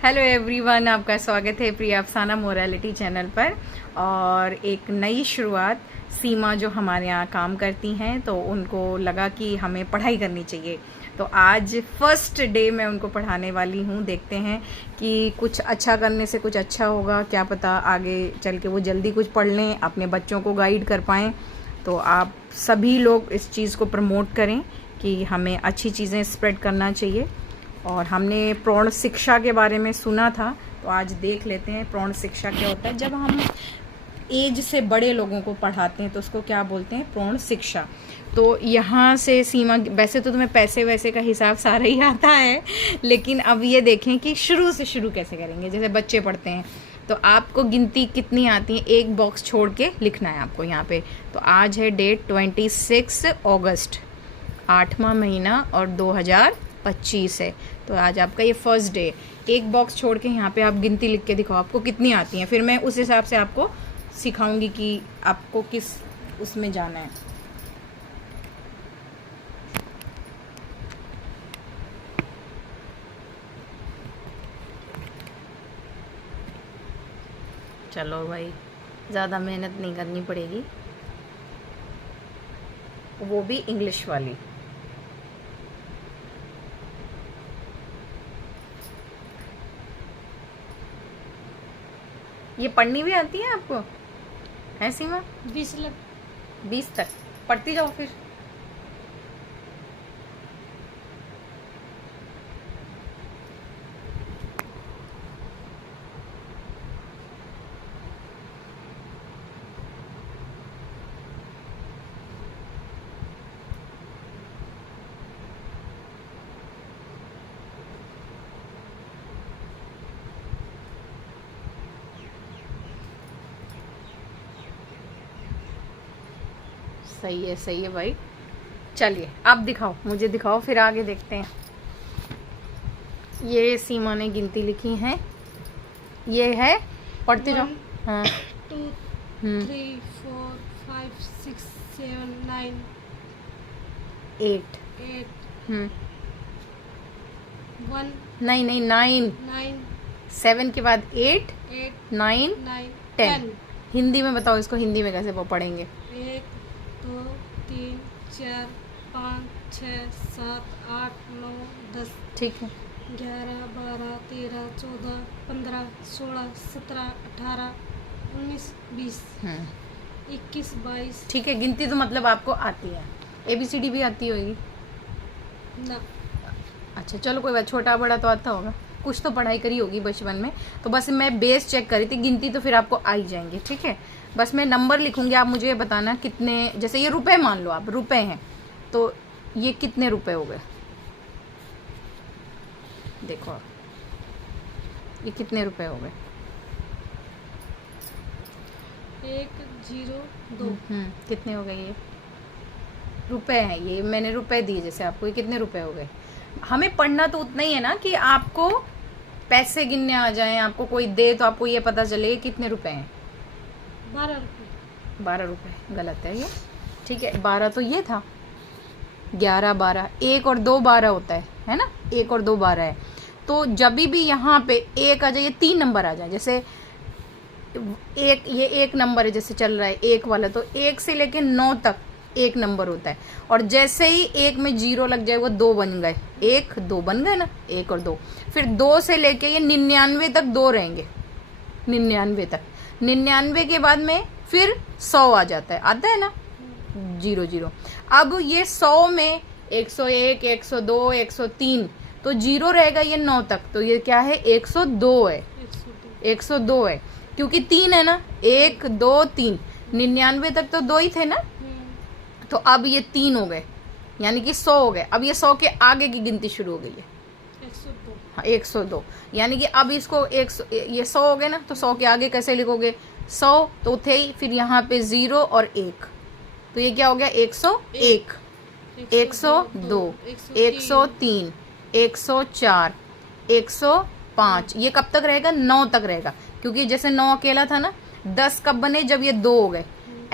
Hello everyone, आपका स्वागत है प्रिया अफसाना मोरालिटी चैनल पर। और एक नई शुरुआत, सीमा जो हमारे यहाँ काम करती हैं तो उनको लगा कि हमें पढ़ाई करनी चाहिए, तो आज फर्स्ट डे मैं उनको पढ़ाने वाली हूँ। देखते हैं कि कुछ अच्छा करने से कुछ अच्छा होगा, क्या पता आगे चल के वो जल्दी कुछ पढ़ लें, अपने बच्चों को गाइड कर पाएँ। तो आप सभी लोग इस चीज़ को प्रमोट करें कि हमें अच्छी चीज़ें स्प्रेड करना चाहिए। और हमने प्रौढ़ शिक्षा के बारे में सुना था, तो आज देख लेते हैं प्रौढ़ शिक्षा क्या होता है। जब हम एज से बड़े लोगों को पढ़ाते हैं तो उसको क्या बोलते हैं, प्रौढ़ शिक्षा। तो यहाँ से सीमा, वैसे तो तुम्हें पैसे वैसे का हिसाब सारा ही आता है, लेकिन अब ये देखें कि शुरू से शुरू कैसे करेंगे। जैसे बच्चे पढ़ते हैं तो आपको गिनती कितनी आती है, एक बॉक्स छोड़ के लिखना है आपको यहाँ पे। तो आज है डेट 26 अगस्त, 8वां महीना और 2025 है। तो आज आपका ये फर्स्ट डे। एक बॉक्स छोड़ के यहाँ पे आप गिनती लिख के दिखाओ आपको कितनी आती हैं, फिर मैं उस हिसाब से आपको सिखाऊंगी कि आपको किस उसमें जाना है। चलो भाई, ज़्यादा मेहनत नहीं करनी पड़ेगी, वो भी इंग्लिश वाली। ये पढ़नी भी आती है आपको, है सीमा? 20 तक पढ़ती जाओ फिर। सही है भाई। चलिए अब दिखाओ, मुझे दिखाओ, फिर आगे देखते हैं। ये सीमा ने गिनती लिखी है, ये है, पढ़ते जाओ। हाँ, 2 3 4 5 6 7 9 8। 8 1 नहीं 9। 9 7 के बाद 8 8 9 9 10। 10। हिंदी में बताओ, इसको हिंदी में कैसे वो पढ़ेंगे? 1 2 3 4 5 6 7 8 9 10। ठीक है। 11 12 13 14 15 16 17 18 19 20 21 22। ठीक है, गिनती तो मतलब आपको आती है, ABCD भी आती होगी ना। अच्छा चलो कोई बात, छोटा बड़ा तो आता होगा, कुछ तो पढ़ाई करी होगी बचपन में। तो बस मैं बेस चेक करी थी, गिनती तो फिर आपको आ ही जाएंगे। ठीक है, बस मैं नंबर लिखूंगी, आप मुझे ये बताना कितने। जैसे ये रुपए मान लो, आप रुपए हैं तो ये कितने रुपए हो गए, देखो ये कितने रुपए हो गए। 1 0 2। कितने हो गए? ये रुपए हैं, ये मैंने रुपए दिए जैसे आपको, ये कितने रुपए हो गए। हमें पढ़ना तो उतना ही है ना कि आपको पैसे गिनने आ जाएं, आपको कोई दे तो आपको ये पता चले कितने रुपए हैं। 12 रुपये। 12 रुपए गलत है ये। ठीक है, 12 तो ये था, 11 12, 1 और 2 12 होता है ना, 1 और 2 12 है। तो जब भी यहाँ पे 1 आ जाए, ये 3 नंबर आ जाए, जैसे एक, ये 1 नंबर है जैसे चल रहा है 1 वाला, तो 1 से लेके 9 तक 1 नंबर होता है। और जैसे ही 1 में 0 लग जाए वो 2 बन गए, 1 2 बन गए ना, 1 और 2। फिर 2 से लेके ये 99 तक 2 रहेंगे, 99 तक। 99 के बाद में फिर 100 आ जाता है, आता है ना, 0 0। अब ये 100 में 101 102 103, तो 0 रहेगा ये 9 तक, तो ये क्या है, 102 है, 102 है, क्योंकि 3 है ना, 1 2 3। 99 तक तो 2 ही थे ना, तो अब ये 3 हो गए, यानी कि 100 हो गए। अब ये 100 के आगे की गिनती शुरू हो गई है, 102। हाँ 102, यानी कि अब इसको ये 100 हो गए ना, तो 100 के आगे कैसे लिखोगे, 100 तो थे ही, फिर यहाँ पे 0 और 1, तो ये क्या हो गया, 101 102 103 104 105। ये कब तक रहेगा, 9 तक रहेगा, क्योंकि जैसे 9 अकेला था ना, 10 कब बने, जब ये 2 हो गए।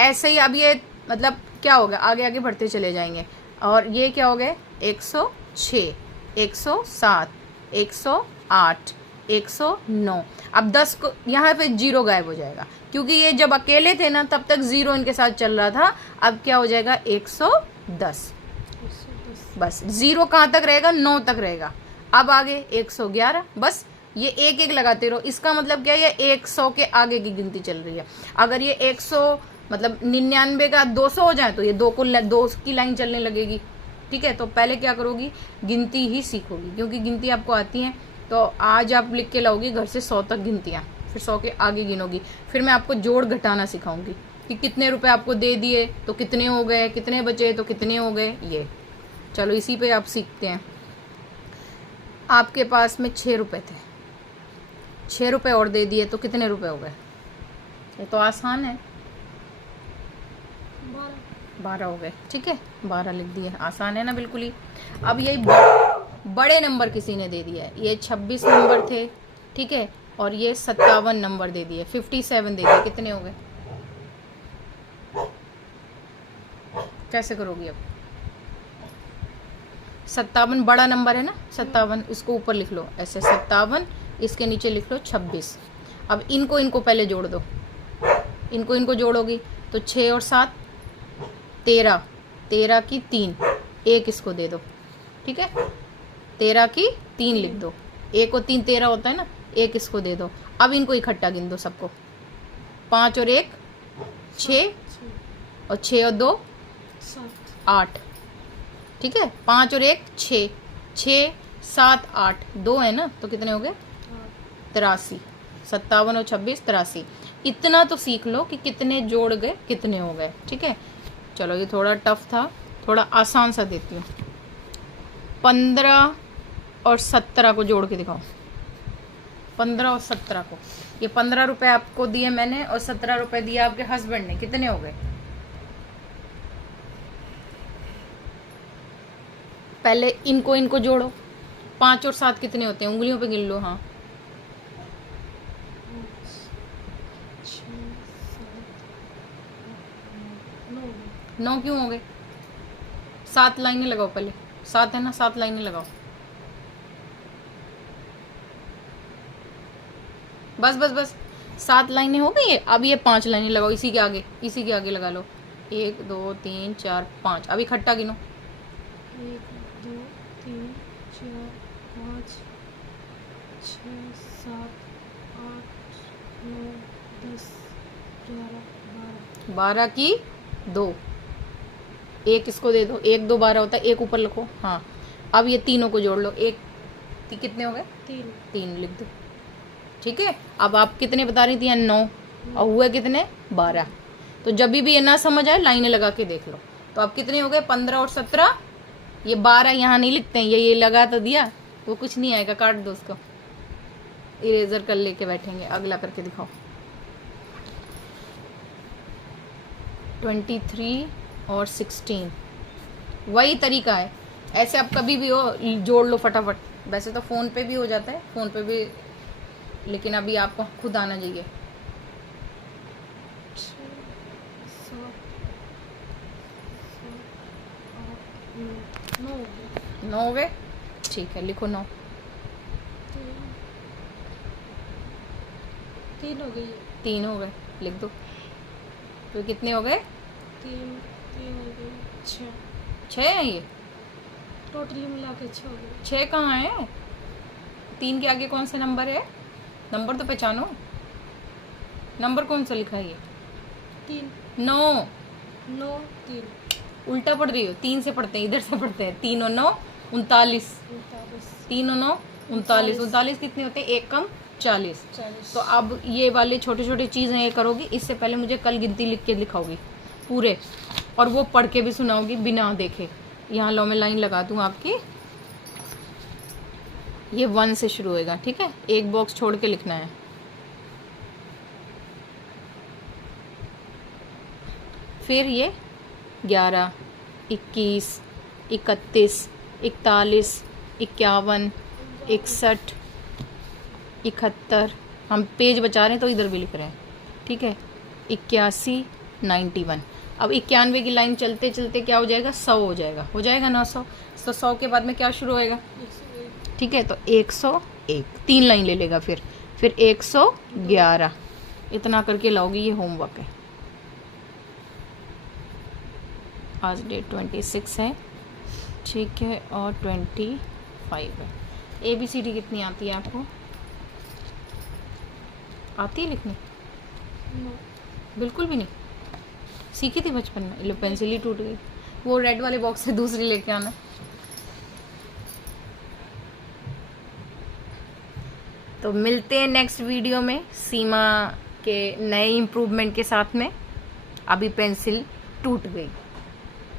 ऐसे ही अब ये मतलब क्या होगा, आगे आगे बढ़ते चले जाएंगे। और ये क्या हो गए, 106 107 108 109। अब 10 को यहाँ पे 0 गायब हो जाएगा, क्योंकि ये जब अकेले थे ना तब तक 0 इनके साथ चल रहा था। अब क्या हो जाएगा 110। बस 0 कहाँ तक रहेगा, 9 तक रहेगा। अब आगे 111। बस ये एक एक लगाते रहो। इसका मतलब क्या है, ये 100 के आगे की गिनती चल रही है। अगर ये 100 मतलब 99 का 200 हो जाए तो ये 2 की लाइन चलने लगेगी। ठीक है, तो पहले क्या करोगी, गिनती ही सीखोगी, क्योंकि गिनती आपको आती है। तो आज आप लिख के लाओगी घर से 100 तक गिनतियाँ, फिर 100 के आगे गिनोगी। फिर मैं आपको जोड़ घटाना सिखाऊंगी कि कितने रुपए आपको दे दिए तो कितने हो गए, कितने बचे तो कितने हो गए। ये चलो इसी पे आप सीखते हैं। आपके पास में 6 रुपए थे, 6 रुपए और दे दिए तो कितने रुपए हो गए। ये तो आसान है, 12 हो गए। ठीक है, 12 लिख दिए, आसान है ना बिल्कुल ही। अब यही बड़े नंबर किसी ने दे दिया है। ये 26 नंबर थे, ठीक है, और ये 57 नंबर दे दिए, 57 दे दिए, कितने हो गए। कैसे करोगी अब, 57 बड़ा नंबर है ना, 57 इसको ऊपर लिख लो ऐसे, 57 इसके नीचे लिख लो 26। अब इनको पहले जोड़ दो, इनको जोड़ोगी तो 6 और 7 13, 13 की 3, एक इसको दे दो। ठीक है, 13 की 3 लिख दो, 1 और 3 13 होता है ना, एक इसको दे दो। अब इनको इकट्ठा गिन दो सबको, 5 और 1 6, और 6 और 2 8। ठीक है, 5 और 1 6, 6 7 8, 2 है ना, तो कितने हो गए 83। 57 और 26 83। इतना तो सीख लो कि कितने जोड़ गए कितने हो गए। ठीक है, चलो ये थोड़ा टफ था, थोड़ा आसान सा देती हूँ। 15 और 17 को जोड़ के दिखाओ, 15 और 17 को। ये 15 रुपए आपको दिए मैंने और 17 रुपए दिए आपके हस्बैंड ने, कितने हो गए। पहले इनको जोड़ो, 5 और 7 कितने होते हैं, उंगलियों पे गिन लो। हाँ 9 क्यों हो गए, 7 लाइनें लगाओ पहले, 7 है ना, 7 लाइनें लगाओ। बस 7 लाइनें हो गई है। अब ये 5 लाइनें लगाओ इसी के आगे लगा लो, 1 2 3 4 5। अब इकट्ठा गिनो, 1 2 3 4 5 6 7 8 9 10 11 12 की 2, एक इसको दे दो, 1 2 12 होता है, एक ऊपर लिखो। हाँ, अब ये तीनों को जोड़ लो, एक कितने हो गए 3 लिख दो। ठीक है, अब आप कितने बता रही थी, 9 और हुए कितने 12। तो जब भी ये ना समझ आए लाइनें लगा के देख लो। तो अब कितने हो गए 15 और 17, ये 12 यहाँ नहीं लिखते हैं, ये लगा तो दिया, वो कुछ नहीं आएगा, काट दो उसको, इरेजर कर लेके बैठेंगे। अगला करके दिखाओ, 23 और 16, वही तरीका है। ऐसे आप कभी भी हो जोड़ लो फटाफट। वैसे तो फ़ोन पे भी हो जाता है, फ़ोन पे भी, लेकिन अभी आपको खुद आना चाहिए। 9 हो गए, ठीक है, लिखो 9। 3 हो गई, 3 हो गए, लिख दो। तो कितने हो गए 3 हो गई, 6 है ये, टोटली मिला के 6 हो गई। 6 कहाँ है, 3 के आगे कौन सा नंबर है, नंबर तो पहचानो, नंबर कौन सा लिखा है ये 3 9 3 उल्टा पढ़ रही हो, 3 से पढ़ते हैं, इधर से पढ़ते हैं। 3 और 9 39, 3 और 9 39, 39 कितने होते हैं, 1 कम 40। तो अब ये वाले छोटे छोटे चीज़ें ये करोगी, इससे पहले मुझे कल गिनती लिख के दिखाओगी पूरे, और वो पढ़ के भी सुनाओगी बिना देखे। यहाँ लो मैं लाइन लगा दूँ आपकी, ये 1 से शुरू होएगा। ठीक है, एक बॉक्स छोड़ के लिखना है। फिर ये 11 21 31 41 51 61 71, हम पेज बचा रहे हैं तो इधर भी लिख रहे हैं। ठीक है, 81 91। अब 91 की लाइन चलते चलते क्या हो जाएगा, 100 हो जाएगा 900। तो 100 के बाद में क्या शुरू होएगा, ठीक है, तो 101 1, 3 लाइन ले लेगा। फिर 111 इतना करके लाओगी, ये होमवर्क है। आज डेट 26 है, ठीक है, और 25 है। ABCD कितनी आती है आपको? आती है लिखनी? नो। बिल्कुल भी नहीं सीखी थी बचपन में? लो पेंसिल ही टूट गई। वो रेड वाले बॉक्स से दूसरी लेके आना। तो मिलते हैं नेक्स्ट वीडियो में सीमा के नए इम्प्रूवमेंट के साथ में। अभी पेंसिल टूट गई।